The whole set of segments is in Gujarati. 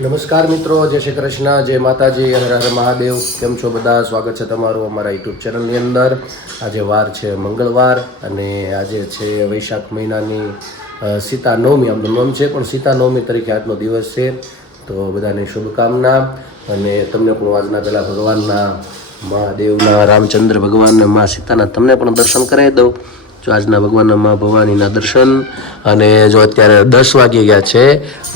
નમસ્કાર મિત્રો, જય શ્રી કૃષ્ણ, જય માતાજી, હર હર મહાદેવ. કેમ છો બધા? સ્વાગત છે તમારું અમારા યુટ્યુબ ચેનલની અંદર. આજે વાર છે મંગળવાર અને આજે છે વૈશાખ મહિનાની સીતા નવમી આમ નામ છે, પણ સીતા નવમી તરીકે આજનો દિવસ છે. તો બધાને શુભકામના. અને તમને પણ આજના પહેલાં ભગવાનના, મહાદેવના, રામચંદ્ર ભગવાન મા સીતાના તમને પણ દર્શન કરાવી દઉં. જો આજના ભગવાનના મા ભવાનીના દર્શન અને જો અત્યારે દસ વાગી ગયા છે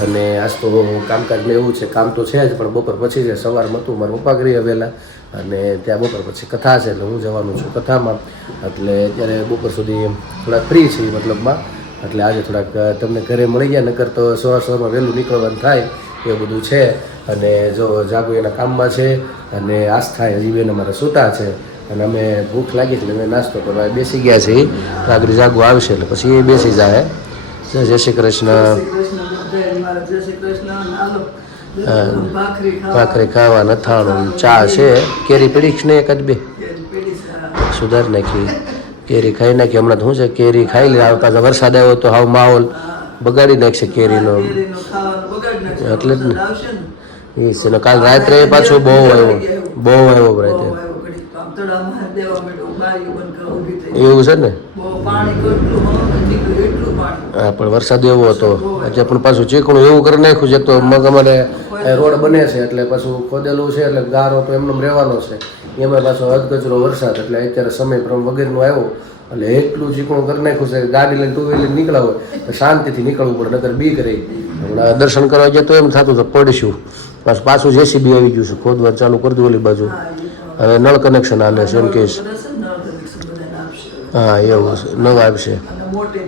અને આજ તો કામકાજમાં એવું છે, કામ તો છે જ, પણ બપોર પછી છે, સવારમાં હતું, મારા પપ્પા આવેલા અને ત્યાં બપોર પછી કથા છે એટલે હું જવાનું છું કથામાં. એટલે અત્યારે બપોર સુધી થોડાક ફ્રી છે મતલબમાં. એટલે આજે થોડાક તમને ઘરે મળી ગયા, નકર તો સવાર સવારમાં વહેલું નીકળવાનું થાય એવું બધું છે. અને જો જાગુ એના કામમાં છે અને આસ્થા હજી બેન અમારા સૂતા છે. અને અમે ભૂખ લાગી એટલે અમે નાસ્તો કરવા બેસી ગયા છીએ. રાગરી જાગુ આવશે એટલે પછી એ બેસી જાય. જય શ્રી કૃષ્ણ. ભાખરી ખાવા. નથાણું ચા છે. કેરી પડી છે ને એકાદ બે. સુધાર નાખી. કેરી ખાઈ નાખી. હમણાં તો શું છે કેરી ખાઈ લે. આવતા વરસાદ આવ્યો તો હાવ માહોલ બગાડી નાખશે કેરીનો. એટલે જ ને. એ છે કાલ રાત્રે પાછો બહુ આવ્યો. બહુ આવ્યો રાત્રે. એવું છે ને? હા, પણ વરસાદ એવો હતો. આજે પણ પાછું ચીકણું એવું કરી નાખ્યું છે, તો મગ અમારે રોડ બને છે, એટલે પાછું ખોદેલું છે, એટલે ગારો તો એમનો રહેવાનો છે. એમાં પાછો અધગજરો વરસાદ, એટલે અત્યારે સમય પ્રમ વગેરેનો આવ્યો. એટલે એટલું ચીકણું કરી નાખ્યું છે, ગાડી લઈને ટુ વ્હીલર નીકળ્યા હોય, તો શાંતિથી નીકળવું પડે નગર બીક રહી. હમણાં દર્શન કરવા ગયા તો એમ થતું તો પડશું પાછું પાછું જેસીબી આવી ગયું છે, ખોદવા ચાલુ કરી દઉં ઓલી બાજુ. હવે નળ કનેક્શન આલે છે એમ કે નળ આપશે. હા એવું છે.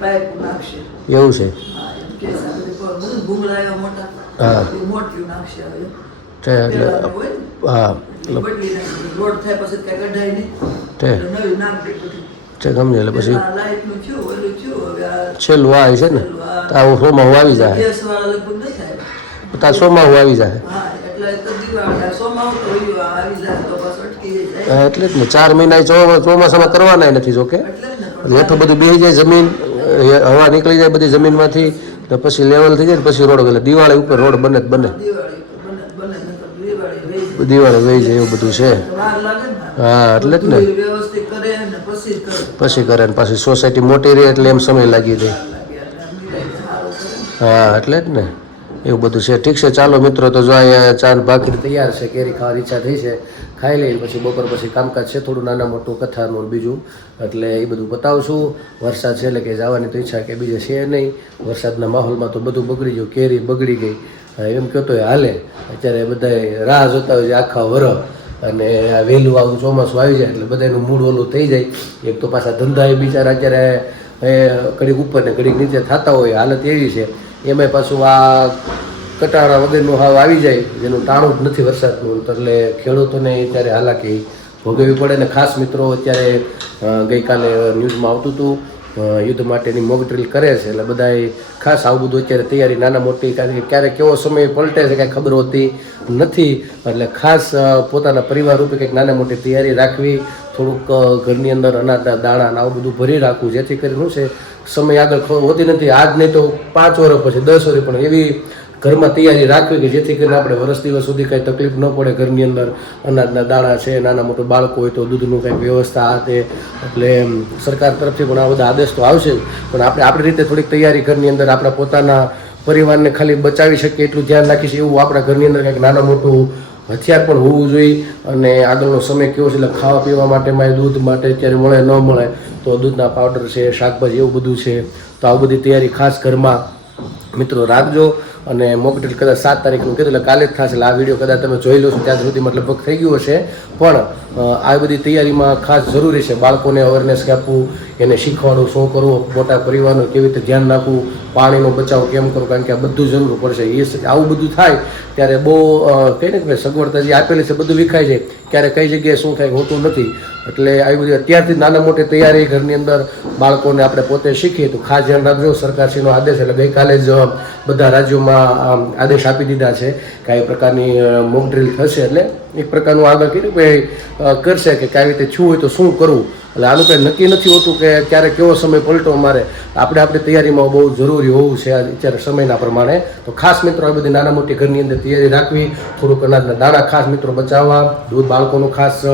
પાઇપ નાખશે. એવું છે. હા, એટલે હા. તે ગમે એટલે પછી છેલ્લું આ છે ને? તો આવું સોમાં હું આવી જાય. તાર સોમાં હું આવી જાય. એટલે જ ને. ચાર મહિના ચોમાસામાં કરવાના નથી જોકે હેઠું બધું બેસી જાય જમીન હવા નીકળી જાય બધી જમીનમાંથી તો પછી લેવલ થઈ જાય પછી રોડ એટલે દિવાળી ઉપર રોડ બને જ બને. દિવાળી વહી જાય. એવું બધું છે. હા એટલે જ ને. પછી કરે. ને પાછી સોસાયટી મોટી રહે એટલે એમ સમય લાગી જાય. હા એટલે જ ને. એવું બધું છે. ઠીક છે ચાલો મિત્રો તો જો અહીંયા ચાંદ ભાખરી તૈયાર છે કેરી ખાવાની ઈચ્છા થઈ છે. ખાઈ લઈએ પછી બપોર પછી કામકાજ છે, થોડું નાના મોટું કથાનું બીજું. એટલે એ બધું બતાવશું વરસાદ છે એટલે કે જવાની તો ઈચ્છા કે બીજે છે નહીં. વરસાદના માહોલમાં તો બધું બગડી ગયું, કેરી બગડી ગઈ. એમ કહેતો હોય, હાલે. અત્યારે બધા રાહ જોતા હોય છે, આખા વરહ અને આ વહેલું આવું ચોમાસું આવી જાય એટલે બધાનું મૂળ ઓલું થઈ જાય. એક તો પાછા ધંધા એ બિચારા અત્યારે ઘડીક ઉપર ને ઘડીક નીચે થતા હોય, હાલત એવી છે. એમાંય પાછું આ કટાણા વગરનું હાવ આવી જાય, જેનું ટાણું જ નથી વરસાદનું. એટલે ખેડૂતોને ત્યારે હાલાકી ભોગવવી પડે ને ખાસ મિત્રો અત્યારે ગઈકાલે ન્યૂઝમાં આવતું હતું યુદ્ધ માટેની મોક ડ્રીલ કરે છે. એટલે બધાએ ખાસ આવું બધું અત્યારે તૈયારી નાના મોટી, કારણ કે ક્યારે કેવો સમય પલટે છે કાંઈ ખબર હોતી નથી. એટલે ખાસ પોતાના પરિવાર રૂપે કંઈક નાના મોટી તૈયારી રાખવી, થોડુંક ઘરની અંદર અનાજના દાણા ને આવું બધું ભરી રાખવું, જેથી કરીને શું છે, સમય આગળ હોતી નથી. આજ નહીં તો પાંચ વર્ષ પછી, દસ વર્ષ પણ એવી ઘરમાં તૈયારી રાખવી કે જેથી કરીને આપણે વર્ષ દિવસ સુધી કાંઈ તકલીફ ન પડે ઘરની અંદર. અનાજના દાણા છે, નાના મોટા બાળકો હોય તો દૂધનું કાંઈક વ્યવસ્થા આ તે. એટલે સરકાર તરફથી પણ આ બધા આદેશ તો આવશે જ. પણ આપણે, આપણી રીતે થોડીક તૈયારી ઘરની અંદર આપણા પોતાના પરિવારને ખાલી બચાવી શકીએ એટલું ધ્યાન રાખીશું એવું આપણા ઘરની અંદર કંઈક નાના મોટું હથિયાર પણ હોવું જોઈએ. અને આગળનો સમય કેવો છે, એટલે ખાવા પીવા માટે મારે દૂધ માટે અત્યારે મળે, ન મળે, તો દૂધના પાવડર છે, શાકભાજી એવું બધું છે. તો આ બધી તૈયારી ખાસ ઘરમાં મિત્રો રાખજો. અને મોક ડ્રિલ કદાચ સાત તારીખનું કીધું એટલે કાલે જ થશે એટલે આ વીડિયો કદાચ તમે જોઈ લો છો, ત્યાં સુધી મતલબ થઈ ગયું હશે. પણ આ બધી તૈયારીમાં ખાસ જરૂરી છે બાળકોને અવેરનેસ આપવું, એને શીખવાડવું, શું કરવું, મોટા પરિવારનું કેવી રીતે ધ્યાન રાખવું, પાણીનો બચાવ કેમ કરવો, કારણ કે આ બધું જરૂર પડશે. એ આવું બધું થાય ત્યારે બહુ કહીને કે સગવડતા જે આપેલી છે, બધું વિખાય જાય. ક્યારે કઈ જગ્યાએ શું થાય હોતું નથી. એટલે આવી બધી અત્યારથી નાના મોટી તૈયારી ઘરની અંદર બાળકોને આપણે પોતે શીખીએ. તો ખાસ ધ્યાન રાખજો, સરકારશ્રીનો આદેશ એટલે ગઈકાલે જ બધા રાજ્યોમાં આદેશ આપી દીધા છે કે આવી પ્રકારની મોક ડ્રીલ થશે. એટલે એક પ્રકારનું આગળ કીધું કે કરશે કે કઈ રીતે છું હોય તો શું કરવું. એટલે આનું કંઈ નક્કી નથી હોતું કે ક્યારે કેવો સમય પલટો મારે. આપણે આપણી તૈયારીમાં બહુ જરૂરી હોવું છે અત્યારે સમયના પ્રમાણે. તો ખાસ મિત્રો આ બધી નાના મોટી ઘરની અંદર તૈયારી રાખવી. થોડુંક અનાજના દાણા ખાસ મિત્રો બચાવવા. દૂધ બાળકોનું ખાસ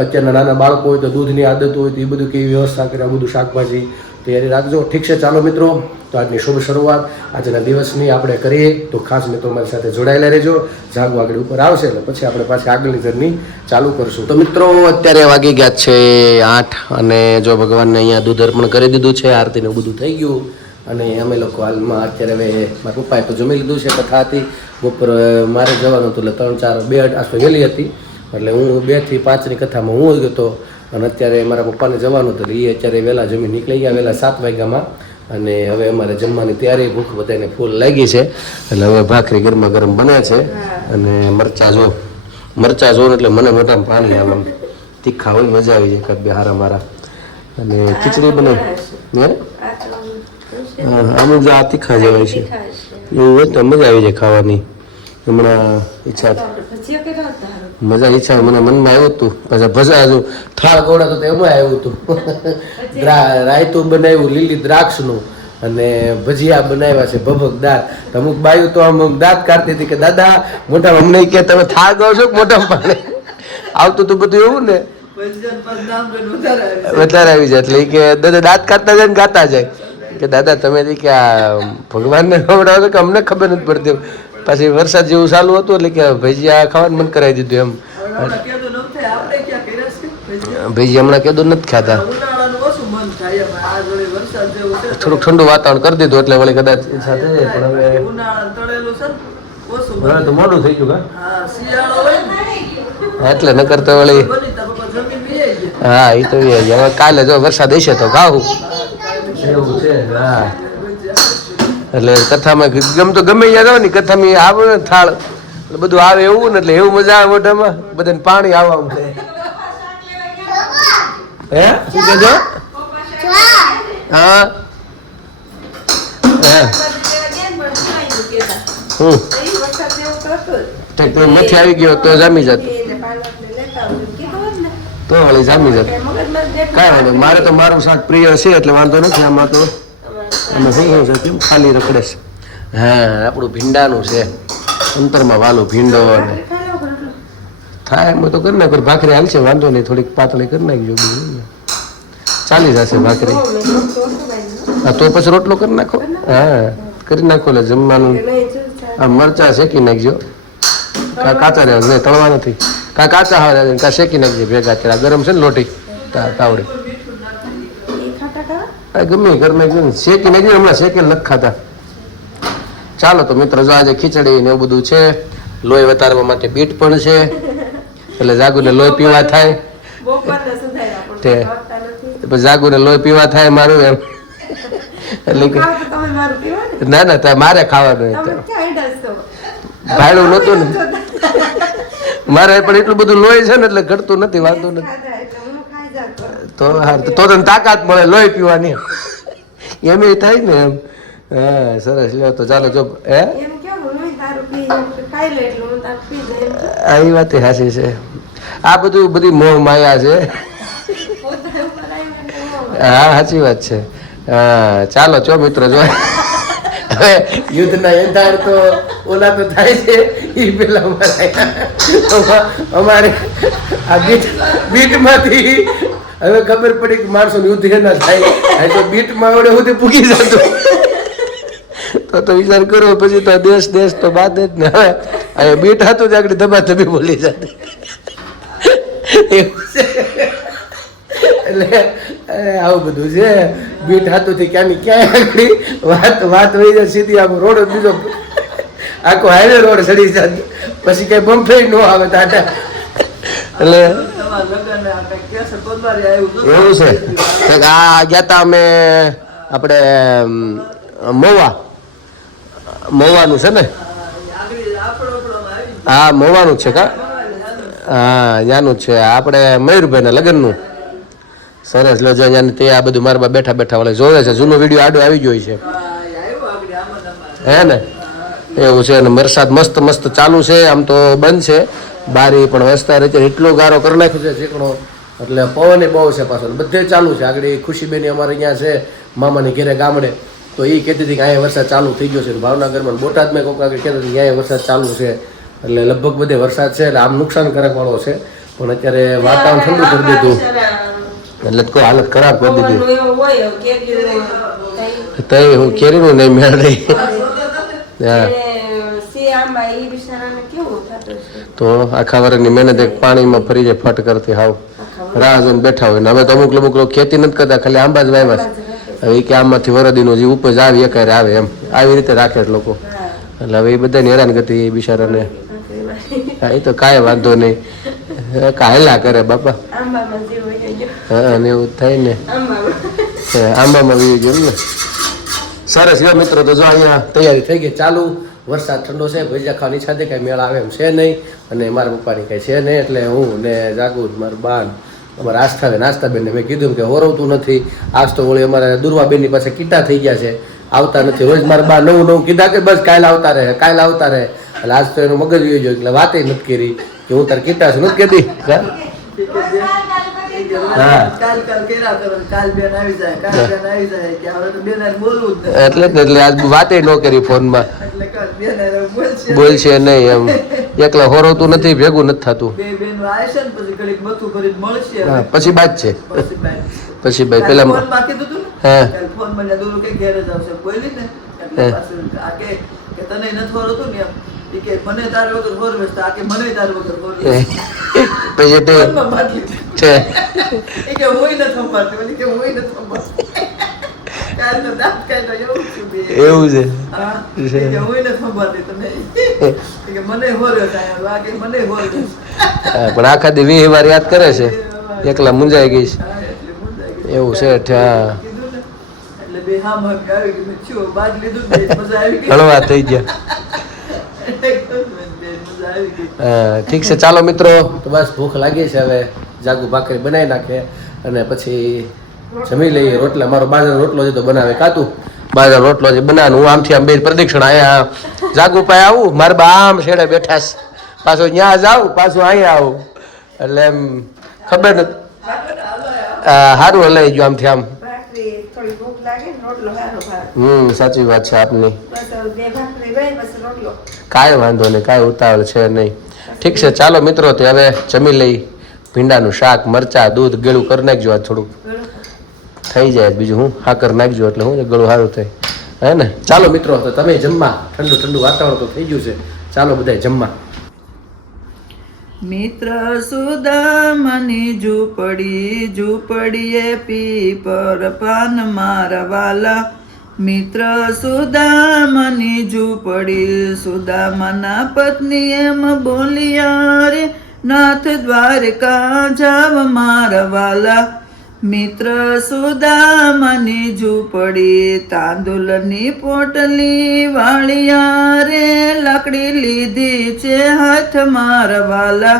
અત્યારના નાના બાળકો હોય તો દૂધની આદત હોય તો એ બધું કેવી વ્યવસ્થા કરે, આ બધું શાકભાજી. તો તૈયારી રાખજો. ઠીક છે, ચાલો મિત્રો. તો આજની શુભ શરૂઆત. આજના દિવસની આપણે કરીએ. તો ખાસ મિત્રો મારી સાથે જોડાયેલા રહેજો. જાગો આગળ ઉપર આવશે એટલે પછી આપણે પાછી આગળની જર્ની ચાલુ કરશું. તો મિત્રો, અત્યારે વાગી ગયા છે આઠ અને જો ભગવાનને અહીંયા દૂધ અર્પણ કરી દીધું છે, આરતીને બધું થઈ ગયું. અને અમે લોકો હાલમાં અત્યારે હવે મારા પપ્પાએ તો જમી લીધું છે, કથા હતી. બપોર મારે જવાનું હતું એટલે ત્રણ ચાર, બે આઠ આસો વહેલી હતી. એટલે હું બેથી પાંચની કથામાં હું જ હતો અને અત્યારે મારા પપ્પાને જવાનું હતું એ અત્યારે વહેલા જમી નીકળી ગયા વહેલા સાત વાગ્યામાં. અને હવે અમારે જમવાની તૈયારી ભૂખ બધાને ફૂલ લાગી છે. એટલે હવે ભાખરી ગરમા ગરમ બને છે. અને મરચા જો મરચા જો એટલે મને મોટામાં પાણી આવે આમ તીખા હોય મજા આવી જાય કદ બે હારા મારા. અને ખીચડી બને. અમુક જો આ તીખા જેવાય છે. એવું હોય તો મજા આવી જાય ખાવાની. હમણાં ઈચ્છા મજા ઈચ્છા મને મનમાં આવ્યું હતું પછી ભજા જો થાળ ગોળા તો એમાં આવ્યું હતું રાયતું બનાવ્યું લીલી દ્રાક્ષનું. અને ભજીયા બનાવ્યા છે ભભક દાળ. અમુક બાયું તો આમ દાંત કાઢતી હતી કે દાદા મોટા અમને કે તમે થાળ ગાવ છો મોટા પાડે આવતું હતું બધું એવું ને? વધારે આવી જાય. એટલે કે દાદા દાંત કાઢતા જાય ને ગાતા જાય. કે દાદા તમે કે આ ભગવાનને ખવડાવો કે અમને ખબર નથી પડતી? પછી વરસાદ જેવું ચાલુ હતું એટલે કે ભજીયા ખાવાનું મન કરાવી દીધું એમ. ન. ભજીયા? હમણાં કીધું નથી ખાતા થોડુંક ઠંડુ વાતાવરણ કરી દીધું એટલે વળી કદાચ જાય પણ હવે ને. તો મોડું થઈ ગયું ને કા એટલે નકર તો વળી. હા એ તો કાલે જો વરસાદ હશે તો ખાવું. એવું છે હા. એટલે કથામાં ગમ તો ગમે ત્યાં જાવ ને, કથામાં આવે ને થાળ. એટલે બધું આવે એવું ને, એટલે એવું મજા આવે મોઢામાં. બધાને પાણી આવવા મળે. હે? શું કહેજો? હા. હમ. તો નથી આવી ગયો, તો જામી જાત. તો જામી જાત. કાંઈ વાંધો મારે તો મારું શાક પ્રિય છે, એટલે વાંધો નથી, આમાં તો. અમે શું છે કેમ? ખાલી રખડે છે. હા, આપણું ભીંડાનું છે. અંતરમાં વાલું ભીંડો અને થાય એમ તો કરી નાખો. ભાખરી હાલશે, વાંધો નહીં, થોડીક પાતળી કરી નાખજો બીજું ચાલી જશે ભાખરી. હા, તો પછી રોટલો કરી નાખો. હા, કરી નાખો એટલે જમવાનું. આ મરચા શેકી નાખજો. કાં કાચા રહેવા તળવા નથી. કાં કાચા હવે કાં શેકી નાખજો, ભેગા કર્યા. ગરમ છે ને લોટી તાવડી. આ ગમે એ કરી નાખજો ને શેકી નાખજો હમણાં શેકેલ લખાતા ચાલો તો મિત્રો જો આજે ખીચડી ને એવું બધું છે લોહી વતારવા માટે બીટ પણ છે એટલે જાગુને લોહી પીવા થાય. તે. જાગુને લોહી પીવા થાય મારું એમ. એટલે કે ના ના મારે ખાવાનું. ભાડું નહોતું ને. મારે પણ એટલું બધું લોહી છે ને એટલે ઘટતું નથી વાંધો નથી. તો તો તને તાકાત મળે લોહી પીવાની. એમ એ થાય ને એમ. હા સરસ. લ્યો તો ચાલો જો હે? આ એ વાત હાસી છે. આ બધું બધી મોહ માયા છે. હા સાચી વાત છે. હા ચાલો ચો મિત્રો જો. હવે યુદ્ધના એંધાણ તો ઓલા તો થાય છે. એ પેલા અમારે અમારે આ બીટ બીટમાંથી હવે ખબર પડી કે માણસો યુદ્ધ ના થાય. આ તો બીટમાં આવડે સુધી પૂગી જતો. તો તો વિચાર કરો, પછી તો દેશ દેશ તો બાદ જ ને. હવે આ બીટ હતું જ આગળ ધબા ધબી બોલી જતી. એટલે આવું બધું છે. બીટ હાથુંથી ક્યાંની ક્યાંય આગળ વાત વાત વહી જાય, સીધી આમ રોડ બીજો આખો હાઈવે રોડ ચડી જાય પછી કઈ બમ્ફે ન આવે તાટા એટલે એવું છે? આ ગયા તા અમે, આપણે મોવા મહુવાનું છે ને? હા, મહુવાનું જ છે કા? હા, ત્યાંનું છે. આપણે મયુરભાઈના લગ્નનું. સરસ લો જો તે આ બધું મારા બેઠા બેઠા વાળા જોવે છે. જૂનો વીડિયો આડો આવી ગયો છે. હે ને? એવું છે અને વરસાદ મસ્ત મસ્ત ચાલુ છે. આમ તો બંધ છે. બારી પણ વસતા છે. એટલો ગારો કરી નાખ્યો છે ચીકણો એટલે પવન એ બહુ છે પાછો. બધે ચાલુ છે. આગળ ખુશીબેની અમારે અહીંયા છે મામાની ઘેરે ગામડે. તો એ કહેતી હતી કે અહીંયા વરસાદ ચાલુ થઈ ગયો છે. ભાવનગરમાં બોટાદ બોટાદમાં કોઈક આગળ કહેતી હતી અહીંયા વરસાદ ચાલુ છે. એટલે લગભગ બધે વરસાદ છે. એટલે આમ નુકસાનકારક વાળો છે. પણ અત્યારે વાતાવરણ ઠંડુ કરી દીધું. એટલે તો કોઈ હાલત ખરાબ કરી દીધી. તઈ હું કેરીનું નહીં મેળ રહી હા. સી આંબા એ બિચારાને કેવું થતું છે? તો આખા વર્ષની મહેનત એક પાણીમાં ફરી જાય ફટ કરતી હાવ. રાહ બેઠા હોય ને હવે તો અમુક અમુક લોકો ખેતી નથી કરતા ખાલી આંબા જ વાવ્યા છે. હવે કે આમાંથી વરદીનો જે ઉપજ આવે એકારે આવે એમ. આવી રીતે રાખે છે લોકો. એટલે હવે એ બધાને હેરાન કરતી એ બિચારાને. હા એ તો કાંઈ વાંધો નહીં. કાયલા કરે બાપા. હા અને એવું થાય ને. આંબામાં. વી ગયું ને સરસ ગયો મિત્રો તો જો અહીંયા તૈયારી થઈ ગઈ ચાલુ. વરસાદ ઠંડો છે ભજીયા ખાવાની ઈચ્છા કાંઈ મેળ આવે એમ છે નહીં. અને મારા પપ્પાની કાંઈ છે નહીં એટલે હું ને જાગુર મારું બાન. અમારા આસ્થા બેન આસ્થા બેનને મેં કીધું કે હોરવતું નથી. આજ તો વળી અમારે દુર્વાબેનની પાસે કીટા થઈ ગયા છે. આવતા નથી. રોજ મારે બા નવું નવું કીધા કે બસ કાલે આવતા રહે, કાલે આવતા રહે. એટલે આજ તો એનું મગજ જોઈ ગયો, એટલે વાતે નથી કરી કે હું તારે કીટા છું, નથી કહેતી. એટલે એટલે આજ વાતે ન કરી ફોનમાં. બોલશે નહીં એમ. એકલા હોરવતું નથી, ભેગું નથી થતું. પછી બાદ છે પછી ભાઈ પેલા ને? હા. ફોન મને ને દોરું કે ઘેર જ આવશે. બોલી ને? આ કે કે તને થોર હતું ને એમ. કે મને તાર વગર હોરવેશ તો આ કે મને તાર વગર હોરવેશ. પછી તે છે ઈ કે હોય નથી થંભાતી કે હુંય નથી સંભાળતી. એવું છે પણ આખા દી વીહ વાર યાદ કરે છે એકલા મુંજાઈ ગઈ છે. એવું છે હા. હળવા થઈ ગયા ઠીક છે ચાલો મિત્રો તો બસ ભૂખ લાગી છે હવે જાગુ ભાખરી બનાવી નાખે અને પછી જમી લઈએ. રોટલા મારો બાજરો રોટલો છે તો બનાવે. કાતું બાજરો રોટલો છે. બનાવે હું આમથી આમ બે પ્રદક્ષિણા અહીંયા જાગુ પાય આવું. મારે બા આમ છેડે બેઠા છે. પાછો ત્યાં જાઉં પાછું અહીંયા આવું. એટલે એમ ખબર નથી સારું હલાઈ ગયું આમથી આમ. હમ સાચી વાત છે આપની. કાંઈ વાંધો નહીં કાંઈ ઉતાવળ છે નહીં. ઠીક છે ચાલો મિત્રો તે હવે જમી લઈ. ભીંડાનું શાક મરચા દૂધ ગેળું કરી નાખજો આ થોડુંક. થઈ જાય. બીજું હું હાકર નાખજો એટલે હું ગળું સારું થાય. હે ને? ચાલો મિત્રો તમે જમવા, ઠંડુ ઠંડુ વાતાવરણ તો થઈ ગયું છે. ચાલો બધા જમવા. મિત્ર સુદામની ઝૂંપડી, ઝૂંપડીએ પીપર પાન મારા વાલા. મિત્ર સુદામની ઝૂંપડી સુદામાના પત્ની એમ બોલિયા રે. નાથ દ્વારકા જાવ મારા વાલા. મિત્ર સુદામને ઝૂંપડી તાંદુલની પોટલી વાળિયા રે લાકડી લીધી છે હાથ મારવાલા.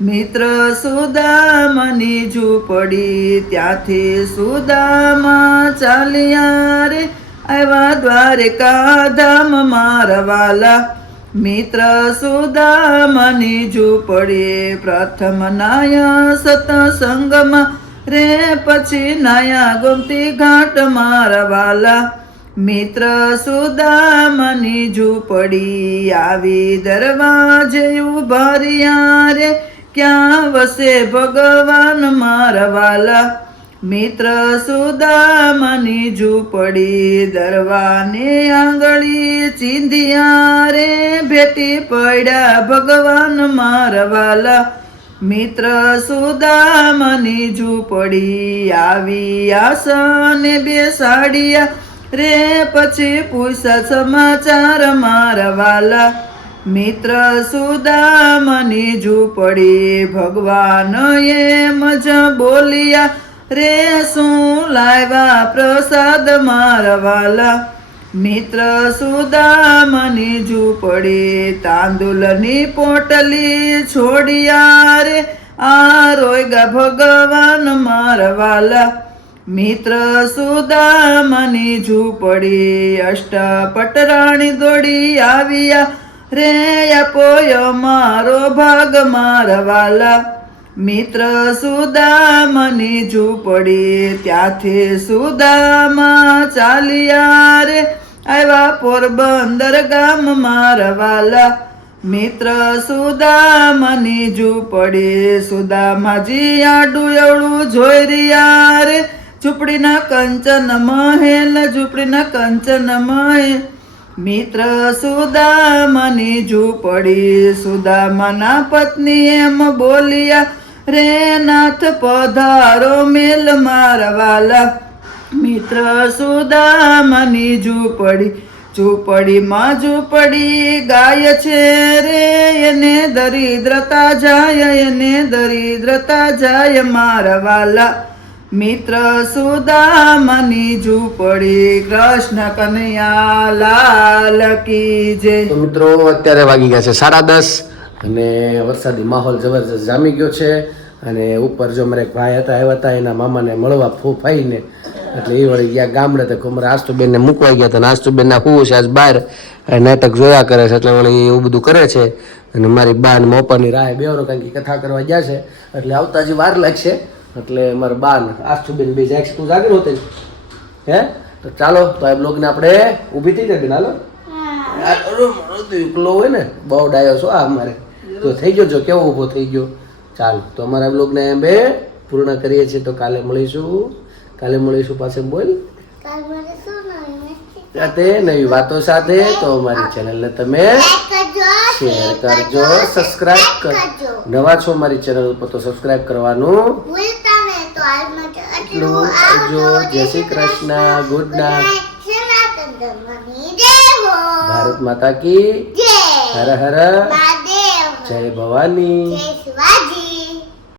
મિત્ર સુદામની ઝૂંપડી, ત્યાંથી સુદામા ચાલ્યા રે. આવ્યા દ્વારકા ધામ મારવાલા. મિત્ર સુદામની ઝૂંપડી પ્રથમ નાયા સતસંગમાં રે પછી નાયા ગોમતી ઘાટ મારા વાલા. મિત્ર સુદામની ઝૂંપડી આવી દરવાજે ઉભારિયા રે. ક્યાં વસે ભગવાન મારા વાલા? મિત્ર સુદામની ઝૂંપડી દરવાને આંગળી ચીંધિયા રે. ભેટી પડ્યા ભગવાન મારા વાલા. મિત્ર સુદામની ઝૂંપડી આવી, આસને બેસાડિયા. રે પછી પૂછા સમાચાર મારવાલા મિત્ર સુદામની ઝૂંપડી, ભગવાન એમ જ બોલ્યા. રે શું લાવ્યા પ્રસાદ મારા વાલા? મિત્ર સુદામની ઝૂંપડી તાંદુલની પોટલી છોડિયા રે આ રોયગા ભગવાન મારવાલા. મિત્ર સુદામની ઝૂંપડી અષ્ટપટરાણી દોડી આવ્યા. રે આપોયો મારો ભાગ મારવાલા. મિત્ર સુદામની ઝૂંપડી ત્યાંથી સુદામા ચાલ્યા રે. આવ્યા પોરબંદર ગામ મારા વાલા. મિત્ર સુદામની ઝૂંપડી. સુદામાજી આડું એવડું જોઈ રહ્યા રે. ઝૂંપડીના કંચન મહેલ, ઝૂંપડીના કંચન મહેલ. મિત્ર સુદામની ઝૂંપડી. સુદામાના પત્ની એમ બોલ્યા રે નાથ પધારો મેલ મારા વાલા. મિત્ર સુદામની ઝૂંપડી, ઝૂંપડીમાં ઝૂંપડી ગાય છે રે, એને દરિદ્રતા જાય, એને દરિદ્રતા જાય મારા વાલા. મિત્ર સુદામની ઝૂંપડી, કૃષ્ણ કનૈયા લાલ કી જે મિત્રો અત્યારે વાગી ગયા છે સાડા દસ અને વરસાદી માહોલ જબરજસ્ત જામી ગયો છે અને ઉપર જો મારે ભાઈ હતા, આવ્યા હતા, એના મામાને મળવા ફૂફાઈને એટલે એ વળી ગયા ગામડે તો અમારે આસ્તુબેનને મૂકવા ગયા હતા આસ્તુબેનના હું છે આજ બહાર નાટક જોયા કરે છે એટલે વળી એવું બધું કરે છે. અને મારી બા ને મોપાની રાહે બે કારણ કે કથા કરવા ગયા છે. એટલે આવતા હજી વાર લાગશે. એટલે મારા બા ને આસ્તુબેન બે જાય છે તું જાગી નહોતી હે? તો ચાલો તો આ બ્લોગને આપણે ઊભી થઈ જાય હાલો? એકલો હોય ને બહુ ડાયો છો આ અમારે. તો થઈ ગયો જો કેવો ઊભો થઈ ગયો? ચાલ તો અમારા બ્લોગને બે પૂર્ણ કરીએ છીએ. તો કાલે મળીશું. કાલે મળીશું પાસે બોલ. સાથે નવી વાતો સાથે તો અમારી ચેનલને તમે શેર કરજો સબસ્ક્રાઇબ કરજો નવા છો મારી ચેનલ ઉપર તો સબસ્ક્રાઇબ કરવાનું. જો જય શ્રી કૃષ્ણ. ગુડ નાઇટ ભારત માતા કી હર હર. જય ભવાની.